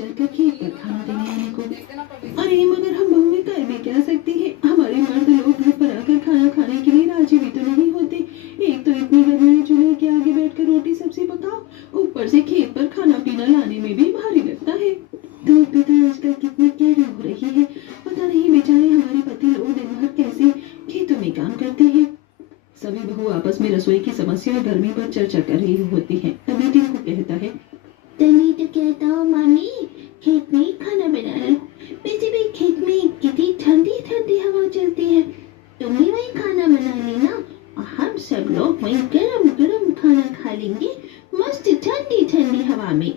चलकर खेत पर खाना देने आने को। अरे मगर हम बहुएं कर भी क्या सकती है, हमारे मर्द लोग घर पर आकर खाना खाने के लिए राजी भी तो नहीं होते। एक तो इतनी गर्मी में चूल्हे के आगे बैठकर रोटी सब्जी पकाओ, ऊपर से खेत पर खाना पीना लाने में भी भारी लगता है। धूप भी तो आजकल कितनी कड़ी हो रही है, पता नहीं बेचारे हमारे पति लोग दिन भर कैसे खेतों में काम करते हैं। सभी बहू आपस में रसोई की समस्या और गर्मी पर चर्चा कर रही होती हैं। तभी टिंकू कहता है, तभी तो कहता हूँ मामी, खेत में खाना बना लो। वैसे भी खेत में कितनी ठंडी ठंडी हवा चलती है, तुम भी वही खाना बना लेना और हम सब लोग वही गरम गरम खाना खा लेंगे, मस्त ठंडी ठंडी हवा में।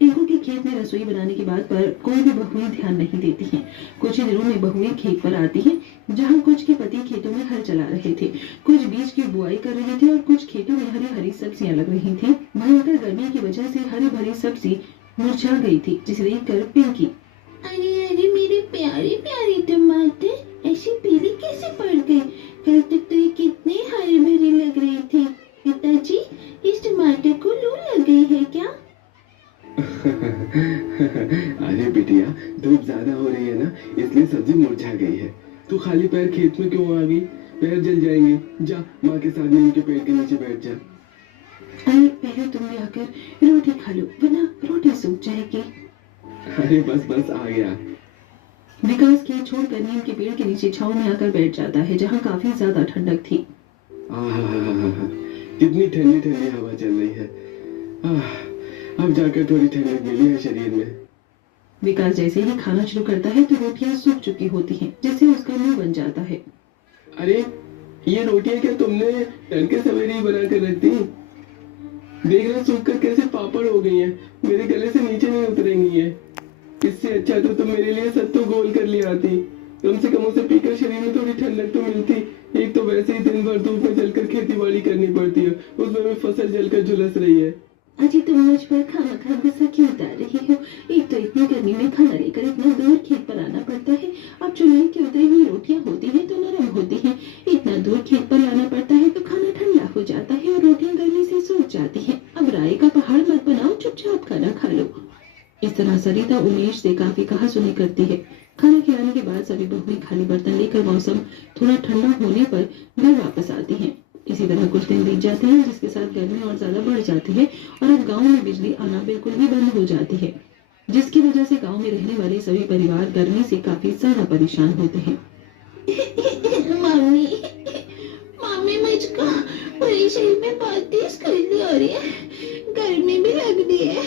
टिंकू के खेत में रसोई बनाने की बात पर कोई भी बहुएं ध्यान नहीं देती हैं। कुछ ही दिनों में बहुएं खेत पर आती हैं, जहां कुछ के पति खेतों में हल चला रहे थे, कुछ बीज की बुआई कर रहे थे और कुछ खेतों में हरी हरी सब्जियां लग रही थी। भयंकर गर्मी की वजह से हरी भरी सब्जी मुरझा गई थी, जिसे देखकर पिंकी, अरे अरे मेरे प्यारे प्यारे टमाटर ऐसे पीले कैसे पड़ गए? कल तक तो ये कितने हरे भरे लग रहे थे। पिताजी, इस टमाटर को लू लग गई है क्या? अरे बिटिया, धूप ज्यादा हो रही है ना, इसलिए सब्जी मुरझा गई है। तू खाली पैर खेत में क्यों आ गई? पैर जल जाएंगे। जा माँ के साथ नीम के पेड़ के नीचे बैठ जा। अरे पहले तुम आकर रोटी खा लो, वरना रोटी सूख जाएगी। अरे बस बस आ गया। विकास खेत छोड़कर नीम के पेड़ के नीचे छांव में आकर बैठ जाता है, जहाँ काफी ज्यादा ठंडक थी। कितनी ठंडी ठंडी हवा चल रही है। अब जाकर थोड़ी ठंडक मिली है शरीर में। विकास जैसे ही खाना शुरू करता है तो रोटियां सूख चुकी होती हैं, जिससे उसका मुंह बन जाता है। अरे ये रोटियां क्या तुमने तड़के सवेरे ही बना कर रख दी? देख रहा सूख कर कैसे पापड़ हो गई हैं, मेरे गले से नीचे नहीं उतरेंगी है। इससे अच्छा तो तुम मेरे लिए सत्तू घोल कर ले आती, कम से कम उसे पीकर शरीर में थोड़ी ठंडक तो मिलती। एक तो वैसे ही दिन भर धूप में जलकर खेती बाड़ी करनी पड़ती है, उसमें भी फसल जलकर झुलस रही है। अजी तुम मुझ पर खामखा गुस्सा क्यों उतार रही हो? एक तो इतनी गर्मी में खाना लेकर इतना दूर खेत पर आना पड़ता है, अब चूल्हे की उतरी हुई रोटियां होती हैं तो नरम होती हैं, इतना दूर खेत पर लाना पड़ता है तो खाना ठंडा हो जाता है और रोटियां गर्मी से सूख जाती हैं। अब राय का पहाड़ मत बनाओ, चुपचाप खाना खा लो। इस तरह सरिता उमेश से काफी कहासुनी करती है। खाना खिलाने के बाद सभी बहुएं खाली बर्तन लेकर मौसम थोड़ा ठंडा होने पर घर वापस आती हैं। इसी तरह कुछ दिन बीत जाते हैं, जिसके साथ गर्मी और ज्यादा बढ़ जाती है और अब गांव में बिजली आना बिल्कुल ही बंद हो जाती है, जिसकी वजह से गांव में रहने वाले सभी परिवार गर्मी से काफी ज्यादा परेशान होते हैं। मामी, मामी मुझको पूरे शरीर में बहुत तेज गर्मी हो रही है, गर्मी भी लग रही है।